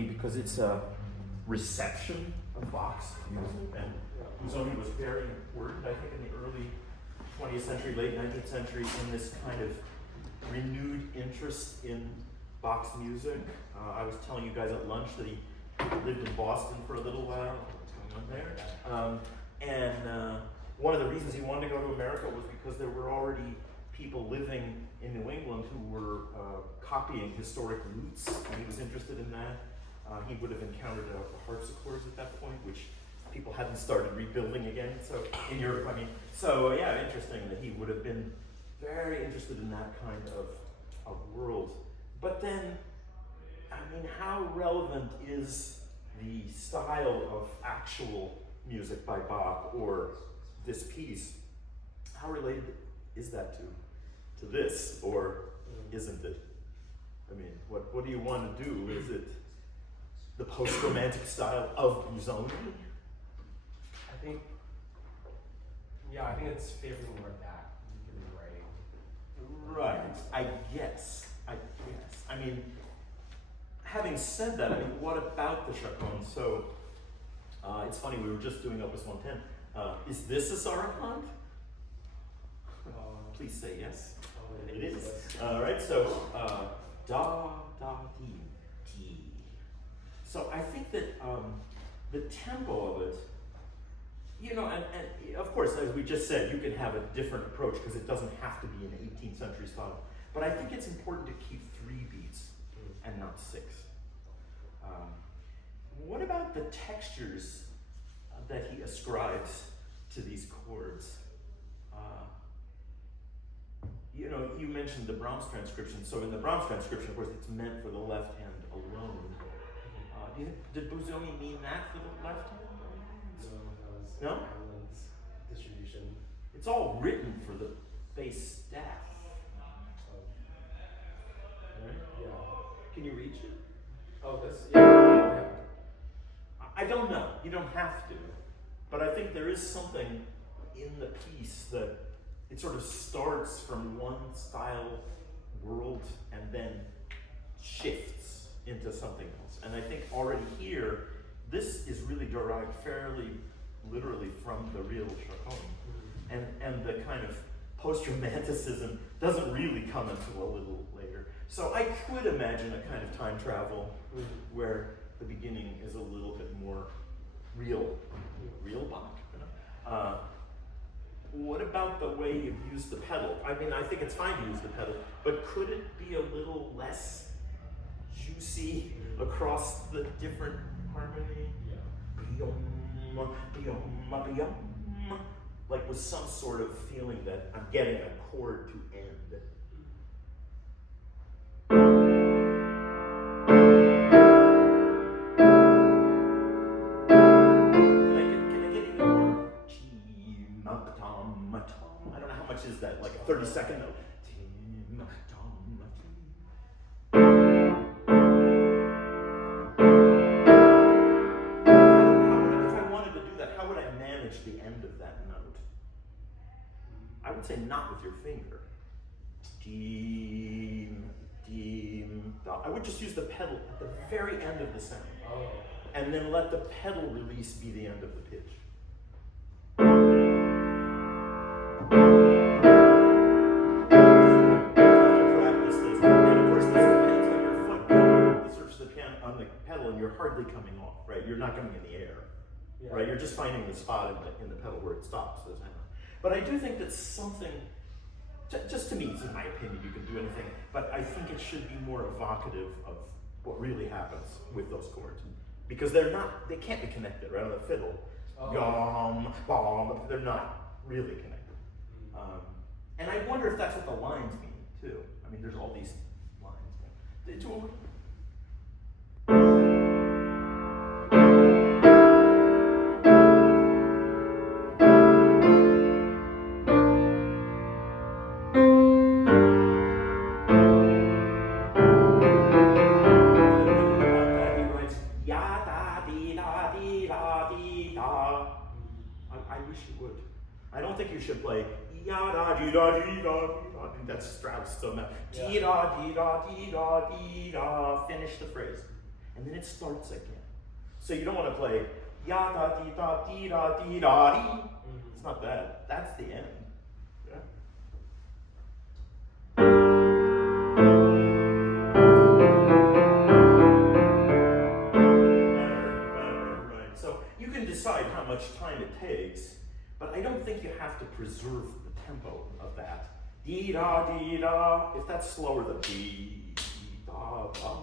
me because it's a reception of Bach's music, and Busoni was very important, I think, in the early 20th century, late 19th century, in this kind of renewed interest in Bach's music. I was telling you guys at lunch that he lived in Boston for a little while. What's going on there? One of the reasons he wanted to go to America was because there were already people living in New England who were copying historic roots, and he was interested in that. He would have encountered the harpsichords at that point, which people hadn't started rebuilding again. So in Europe, I mean, so yeah, interesting that he would have been very interested in that kind of world. But then, I mean, how relevant is the style of actual music by Bach or this piece? How related is that to this, or isn't it? I mean, what do you want to do? Is it the post-romantic style of Busoni? I think it's favorable more Bach in the writing. Right, I guess. I mean, having said that, I mean, what about the Chaconne? So, it's funny, we were just doing Opus 110. Is this a saraband? Please say yes. It is. All right, so da, da, di. So I think that the tempo of it, you know, and of course, as we just said, you can have a different approach because it doesn't have to be an 18th century style. But I think it's important to keep 3 beats and not 6. What about the textures that he ascribes to these chords? You know, you mentioned the Brahms transcription. So in the Brahms transcription, of course, it's meant for the left hand alone. Did Busoni mean that for the left hand? No? Distribution. It's all written for the bass staff. Right? Yeah. Can you reach it? Oh, this. Yeah. I don't know. You don't have to. But I think there is something in the piece that it sort of starts from one style world and then shifts into something else. And I think already here, this is really derived fairly literally from the real Chaconne. And the kind of post-romanticism doesn't really come until a little later. So I could imagine a kind of time travel where the beginning is a little bit more real Bach. You know? What about the way you use the pedal? I mean, I think it's fine to use the pedal, but could it be a little less juicy across the different harmony? Like with some sort of feeling that I'm getting a chord to end. I don't know how much is that, like a 30-second note. If I wanted to do that, how would I manage the end of that note? I would say not with your finger. I would just use the pedal at the very end of the sound. And then let the pedal release be the end of the pitch. And you're hardly coming off, right? You're not coming in the air, right? You're just finding the spot in the pedal where it stops. But I do think that something, just to me, it's in my opinion, you can do anything, but I think it should be more evocative of what really happens with those chords. Because they can't be connected, right? On the fiddle, yum, bom, they're not really connected. And I wonder if that's what the lines mean, too. I mean, there's all these lines. I don't think you should play ya da dee da dee da dee da. I think that's Strauss so much. Dee da dee da dee da dee da. Finish the phrase, and then it starts again. So you don't want to play ya da dee da dee da dee da dee. It's not that. That's the end. Yeah. Better, right. So you can decide how much time it takes, but I don't think you have to preserve the tempo of that. Dee da dee da. If that's slower than dee da da.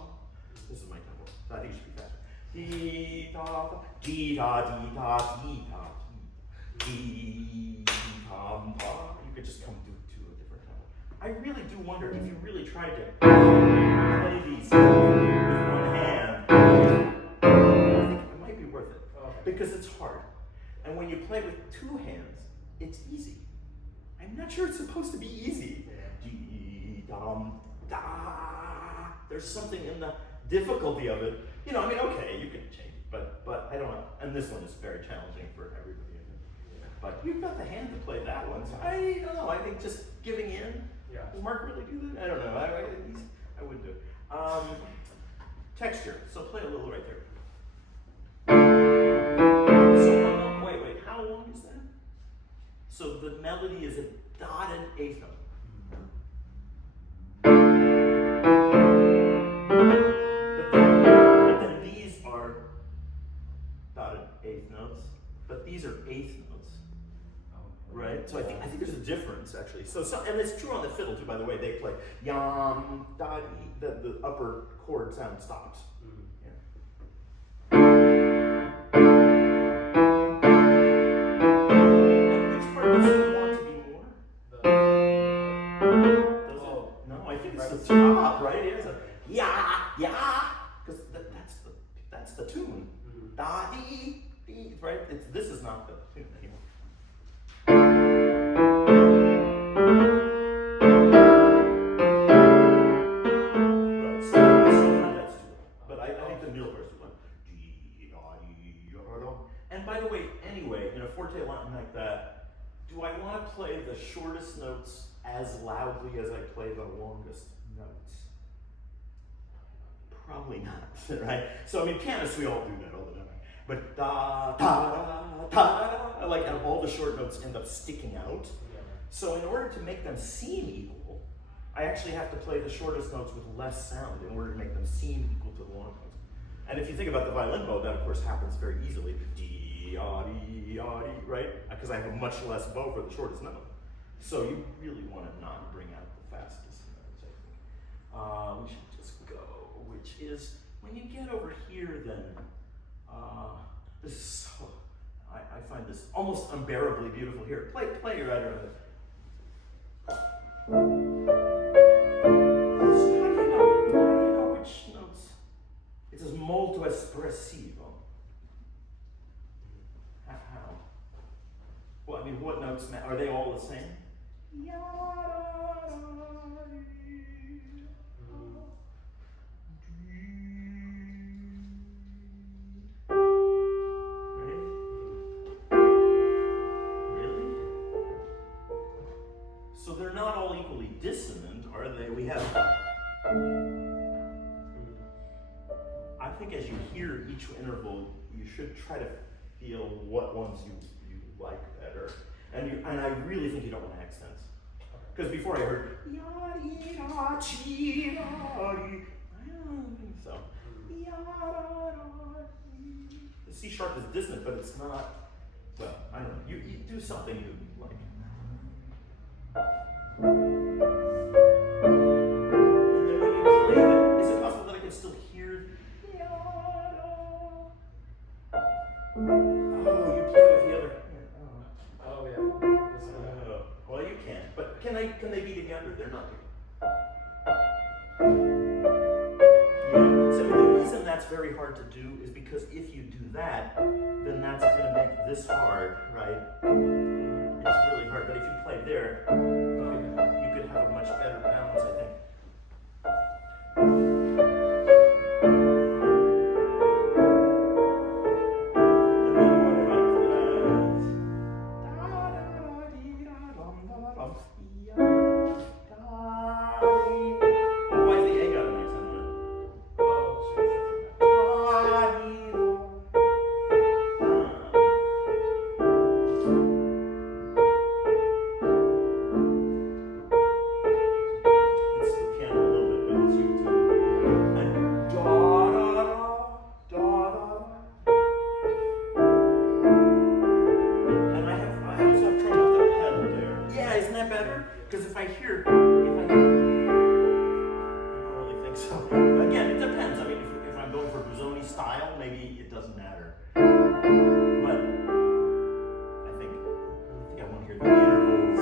This is my tempo. I think it should be faster. Dee da da dee da dee da dee da dee da da. You could just come to a different tempo. I really do wonder if you really tried to play these with one hand. I think it might be worth it because it's hard. And when you play with two hands, it's easy. I'm not sure it's supposed to be easy. Dee dum da. There's something in the difficulty of it. You know, I mean, okay, you can change it, but I don't know. And this one is very challenging for everybody. But you've got the hand to play that one, so I don't know. I think just giving in. Yeah. Does Mark really do that? I don't know. I wouldn't do it. Texture. So play a little right there. So wait. How long is that? So the melody is a dotted eighth note. But then these are dotted eighth notes, but these are eighth notes, right? So I think there's a difference actually. So and it's true on the fiddle too. By the way, they play yam da dee. The upper chord sound stops. Yeah. And which part does it want to be more? Does it? No, I think it's the top, right? It is a yeah, because that's the tune. Da dee dee, right? This is not the tune anymore. Right, so that's too long. But I think the middle verse is like dee da dee da da. And by the way, anyway, in a forte line like that, do I want to play the shortest notes as loudly as I play the longest notes? Probably not, right? So I mean, pianists, we all do that all the time. But da da da da, like, and all the short notes end up sticking out. So in order to make them seem equal, I actually have to play the shortest notes with less sound in order to make them seem equal to the long notes. And if you think about the violin bow, that of course happens very easily. Dee ah dee, right? Because I have a much less bow for the shortest note. So you really want to not bring out the fastest notes, I think. We should just go, which is, when you get over here then, this is so, I find this almost unbearably beautiful here. Play right over there. So how do you know which notes? It says molto espressivo. How? Well, I mean, what notes, are they all the same? So they're not all equally dissonant, are they? We have, I think as you hear each interval, you should try to feel what ones you like better. And I really think you don't want accents. Because before I heard, so, the C sharp is dissonant, but it's not, well, I don't know, you do something you like. And then when you play it, is it possible that I can still hear? Oh, you play with the other hand. Oh yeah. Well, you can, but can they be together? They're not together. Yeah. So the reason that's very hard to do is because if you do that, then that's going to make this hard, right? It's really hard. But if you play there, you could have a much better balance, I think. Why is the A got a nice sound? style, maybe it doesn't matter. But I think I want to hear the intervals.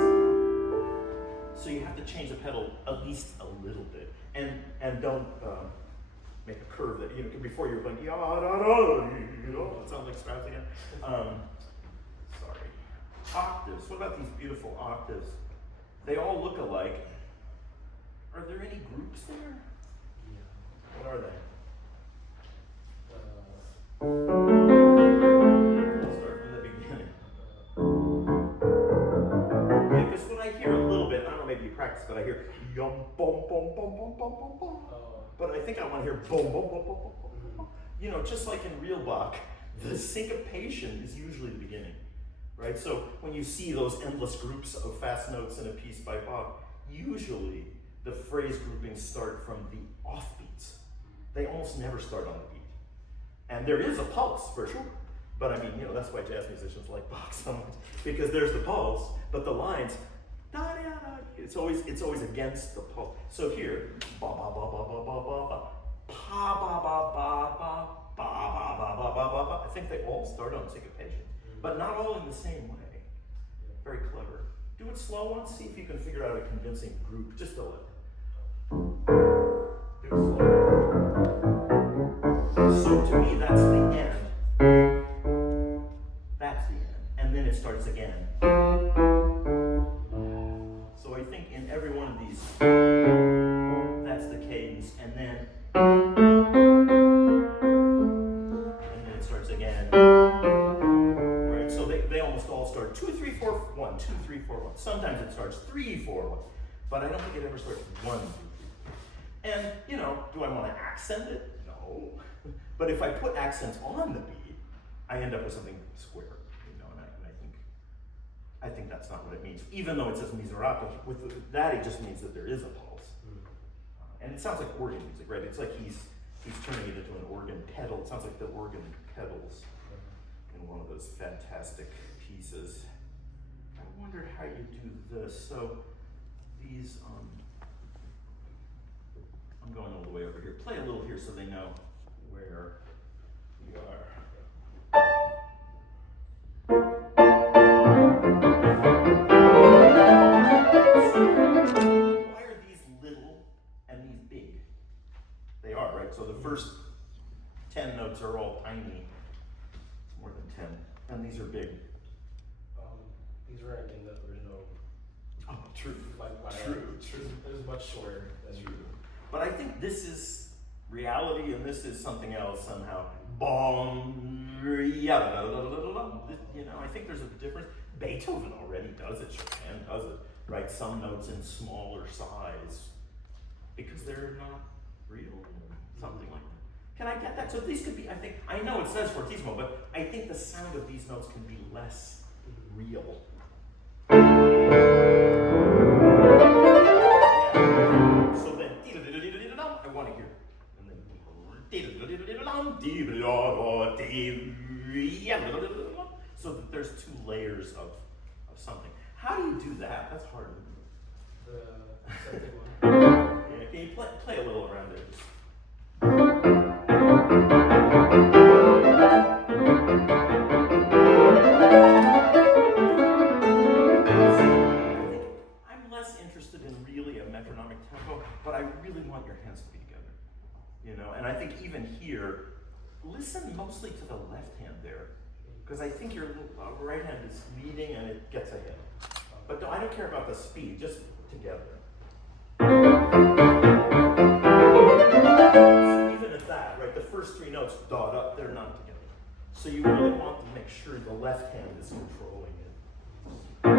So you have to change the pedal at least a little bit, and don't make a curve that, you know, before you're like, it sounds like Strauss again. Sorry. Octaves. What about these beautiful octaves? They all look alike. Are there any groups there? Yeah. What are they? Let's start from the beginning. Yeah, because what I hear a little bit, I don't know, maybe you practice, but I hear yum, bum, bum, bum, bum, bum, bum, bum. But I think I want to hear boom, boom, boom, boom, boom, boom. You know, just like in real Bach, the syncopation is usually the beginning, right? So when you see those endless groups of fast notes in a piece by Bach, usually the phrase groupings start from the offbeats. They almost never start on the beat. And there is a pulse, for sure. But I mean, you know, that's why jazz musicians like Bach so much, because there's the pulse, but the lines, it's always against the pulse. So here, ba ba ba ba ba ba ba ba, pa ba ba ba ba ba ba ba ba ba ba. I think they all start on syncopation, but not all in the same way. Very clever. Do it slow once, see if you can figure out a convincing group, just a little. Do it slow. So to me, that's the end. That's the end. And then it starts again. So I think in every one of these, that's the cadence. And then it starts again. Right? So they almost all start 2, 3, 4, 1, 2, 3, 4, 1. Sometimes it starts 3, 4, 1. But I don't think it ever starts 1, 2, 3. And, you know, do I want to accent it? No. But if I put accents on the beat, I end up with something square, you know, and I think that's not what it means. Even though it says miserato, with that it just means that there is a pulse. And it sounds like organ music, right? It's like he's turning it into an organ pedal. It sounds like the organ pedals in one of those fantastic pieces. I wondered how you do this. So these, I'm going all the way over here. Play a little here so they know where we are. Why are these little and these big? They are, right? So the first 10 notes are all tiny, more than 10, and these are big. These weren't in the original. Oh, true. True. It was much shorter than True. But I think this is reality and this is something else somehow. You know, I think there's a difference. Beethoven already does it, Chaconne does it, right? Some notes in smaller size because they're not real, something like that. Can I get that? So these could be, I know it says fortissimo, but I think the sound of these notes can be less real. So then, I want to hear. And then, so that there's two layers of something. How do you do that? That's hard. the second one. Yeah, can you play a little around it? I'm less interested in really a metronomic tempo, but I really want your hands to be together. You know, and I think even here, listen mostly to the left hand there, because I think your right hand is leading and it gets ahead. But I don't care about the speed, just together. So even at that, right, the first three notes, da, da, they're not together. So you really want to make sure the left hand is controlling it. And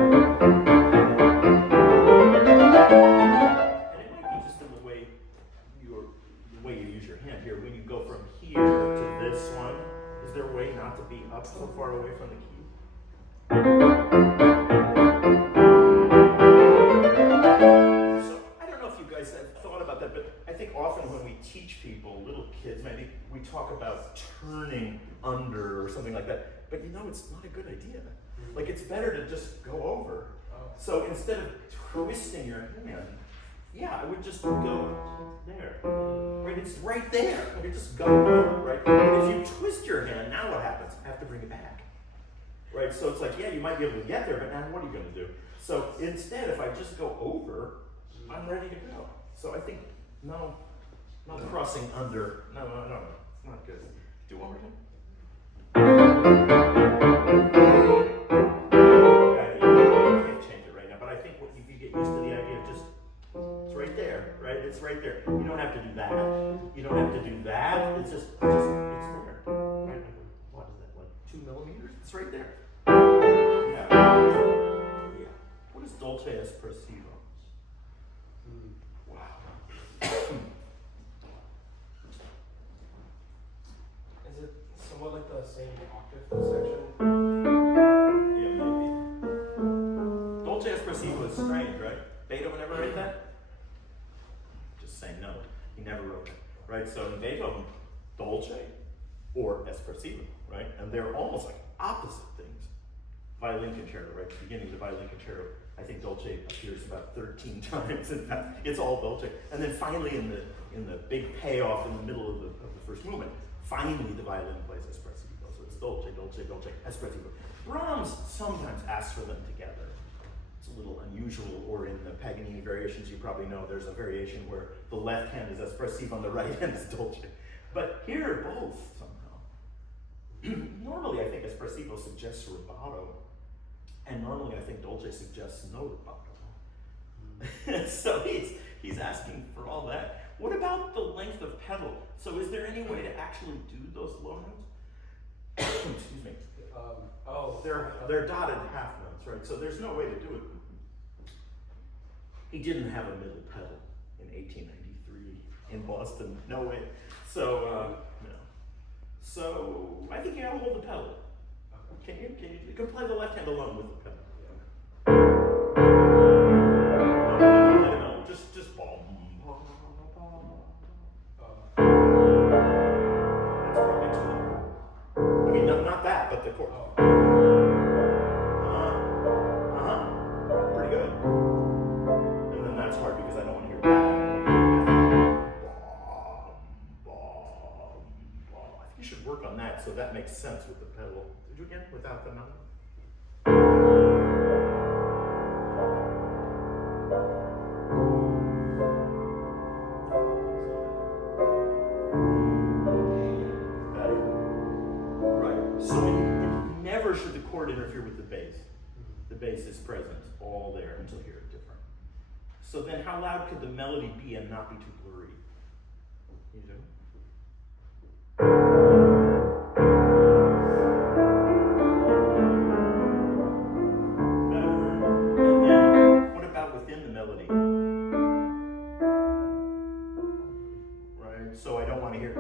it might be just in the way you use your hand here. When you go from here to this one, is there a way not to be up so far away from the key? So I don't know if you guys have thought about that, but I think often when we teach people, little kids maybe, we talk about turning under or something like that. But you know, it's not a good idea. Like, it's better to just go over. So instead of twisting your hand, yeah, I would just go there. Right, it's right there. You just go over, right? And if you twist your hand, now what happens? I have to bring it back. Right, so it's like, yeah, you might be able to get there, but now what are you going to do? So instead, if I just go over, I'm ready to go. So I think, no crossing under. No, it's not good. Do one more time. Yeah, you can't change it right now, but I think if you get used to the idea of just, it's right there, right? It's right there. You don't have to do that. You don't have to do that. It's just it's there. Right? What is that, like 2 millimeters? It's right there. Yeah. What is dolce espressivo? Wow. Is it somewhat like the same octave section? Yeah, maybe. Dolce espressivo is strange, right? Beethoven ever write that? Just saying no. He never wrote it. Right? So in Beethoven, dolce or espressivo, right? And they're almost like opposite things. Violin concerto, right? The beginning of the violin concerto, I think dolce appears about 13 times. In fact, it's all dolce. And then finally, in the big payoff in the middle of the first movement, finally the violin plays espressivo. So it's dolce, dolce, dolce, espressivo. Brahms sometimes asks for them together. It's a little unusual. Or in the Paganini variations, you probably know there's a variation where the left hand is espressivo and the right hand is dolce. But here, both somehow. Normally, I think espressivo suggests rubato. And normally I think dolce suggests no rubato. So he's asking for all that. What about the length of pedal? So is there any way to actually do those low notes? Excuse me. They're dotted half notes, right? So there's no way to do it. He didn't have a middle pedal in 1893 in Boston. No way. So no. So I think you gotta hold the pedal. You can play the left hand alone with the pedal. No, just ball. That's probably too low. I mean, not that, but the chord. Pretty good. And then that's hard because I don't want to hear that. I think you should work on that so that makes sense with the pedal. Did you again without the note? Right. So never should the chord interfere with the bass. The bass is present, all there until here, different. So then how loud could the melody be and not be too blurry? You do? So I don't want to hear.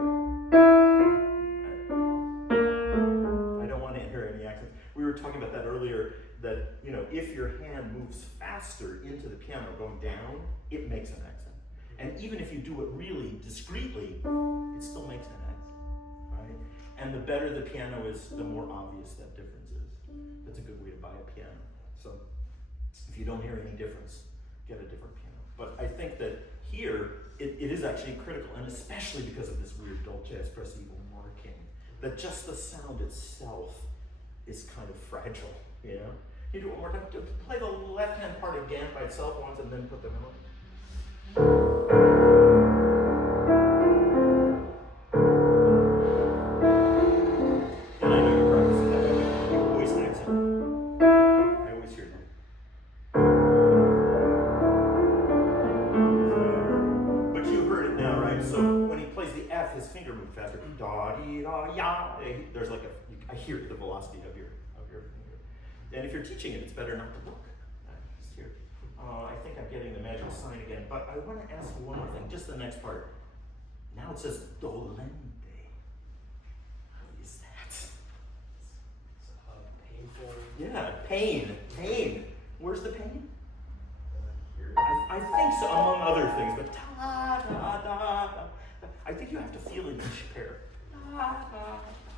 I don't want to hear any accents. We were talking about that earlier. That if your hand moves faster into the piano, going down, it makes an accent. And even if you do it really discreetly, it still makes an accent, right? And the better the piano is, the more obvious that difference is. That's a good way to buy a piano. So if you don't hear any difference, get a different piano. But I think that here, it is actually critical, and especially because of this weird dolce espressivo marking, that just the sound itself is kind of fragile, You do it one more time. Play the left-hand part again by itself once, and then put the melody. And I know you're practicing that with your voice and accent. I always hear that. But you heard it now, right? So when he plays the F, his finger moves faster. Da dee da ya. There's like I hear the velocity of your finger. And if you're teaching it, it's better not to look. Just here. I think I'm getting the magic sign again, but I want to ask you one more thing. Just the next part. Now it says dolente. How is that? Painful. Yeah, pain. Where's the pain? I think so, among other things, but da da da. I think you have to feel in each pair. Da da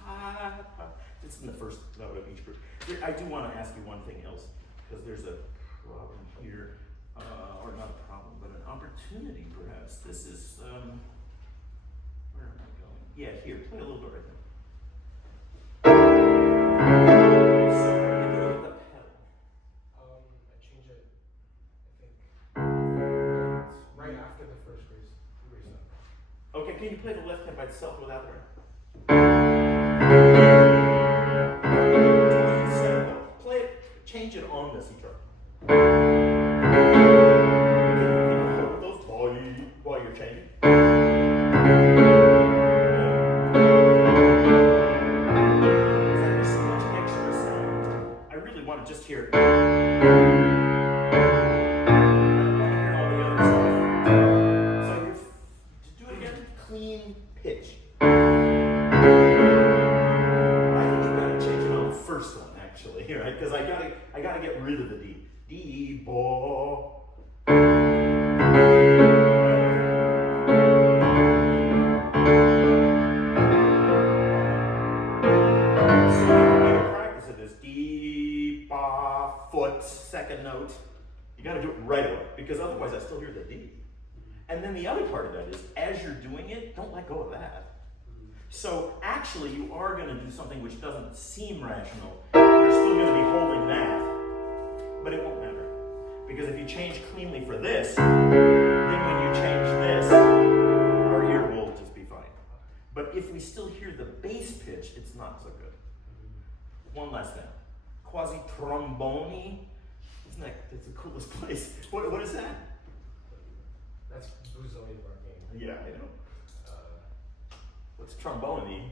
da. It's in the first note of each group. I do want to ask you one thing else, because there's a problem here. or not a problem, but an opportunity perhaps. This is, where am I going? Yeah, here, play a little bit right there. So, what are you doing with the pedal? I change it, I think, right after the first grace note. Okay, can you play the left hand by itself without the right? Play it, change it on this guitar. Can you hold those while you're changing? There's so much extra sound. I really want to just hear it. I don't want to hear all the other stuff. So to do it again, clean pitch. I think you've got to change it on the first one, actually, right? Because I gotta get rid of the D. D, bo. So the way to practice it is D, ba, foot, second note. You got to do it right away, because otherwise I still hear the D. And then the other part of that is, as you're doing it, don't let go of that. So actually, you are going to do something which doesn't seem rational. You're still going to be holding that, but it won't matter. Because if you change cleanly for this, then when you change this, our ear will just be fine. But if we still hear the bass pitch, it's not so good. One last thing. Quasi tromboni. Isn't that, that's the coolest place. What is that? That's Busoni of our game. Yeah, I know. What's trombone?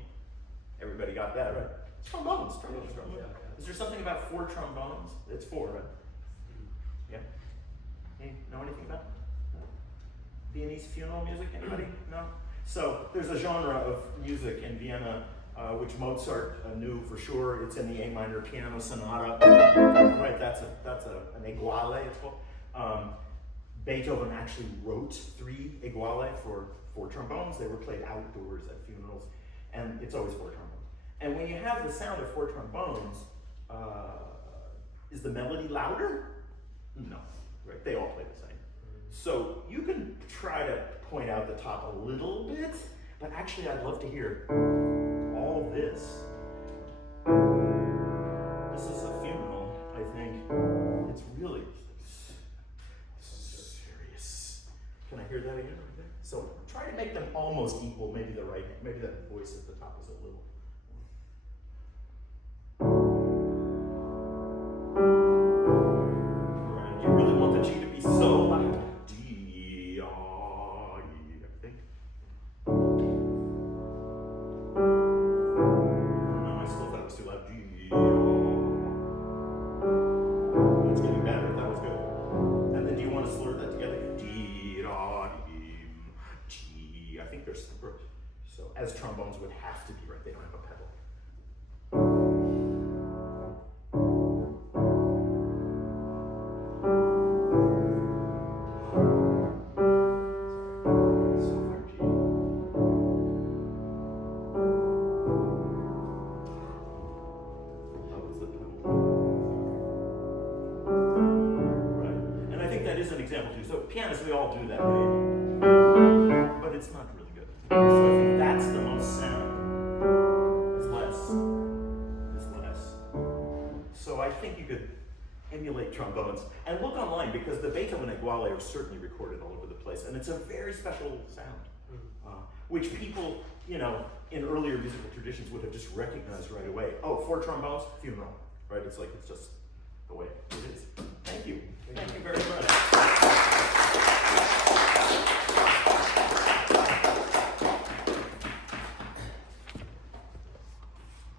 Everybody got that, right? Trombones. Yeah. Is there something about 4 trombones? It's 4, right? Yeah. Hey, know anything about Viennese funeral music? Anybody? No? So there's a genre of music in Vienna which Mozart knew for sure. It's in the A minor piano sonata. Right, that's an eguale, it's called. Beethoven actually wrote 3 eguale for 4 trombones. They were played outdoors at funerals, and it's always 4 trombones. And when you have the sound of 4 trombones, is the melody louder? No, right? They all play the same. So you can try to point out the top a little bit, but actually I'd love to hear all this. This is a funeral, I think. It's really serious. Can I hear that again right there? So try to make them almost equal, maybe the right hand, maybe that voice at the top is a little. Right, you really want the G to be so loud. D, I think. No, I still thought it was too loud. G, That's getting better. That was good. And then do you want to slur that together? D, G. I think they're separate. So as trombones would have to be, right? They don't have a pedal. So far, G. Oh, it's the pedal. Right. And I think that is an example too. So pianists, we all do that, right? But it's not really good. So I think that's the most sound. It's less. So I think you could emulate trombones and look online, because the Beethoven eguale are certainly recorded all over the place, and it's a very special sound, which people, in earlier musical traditions would have just recognized right away. Oh, 4 trombones, funeral, right? It's just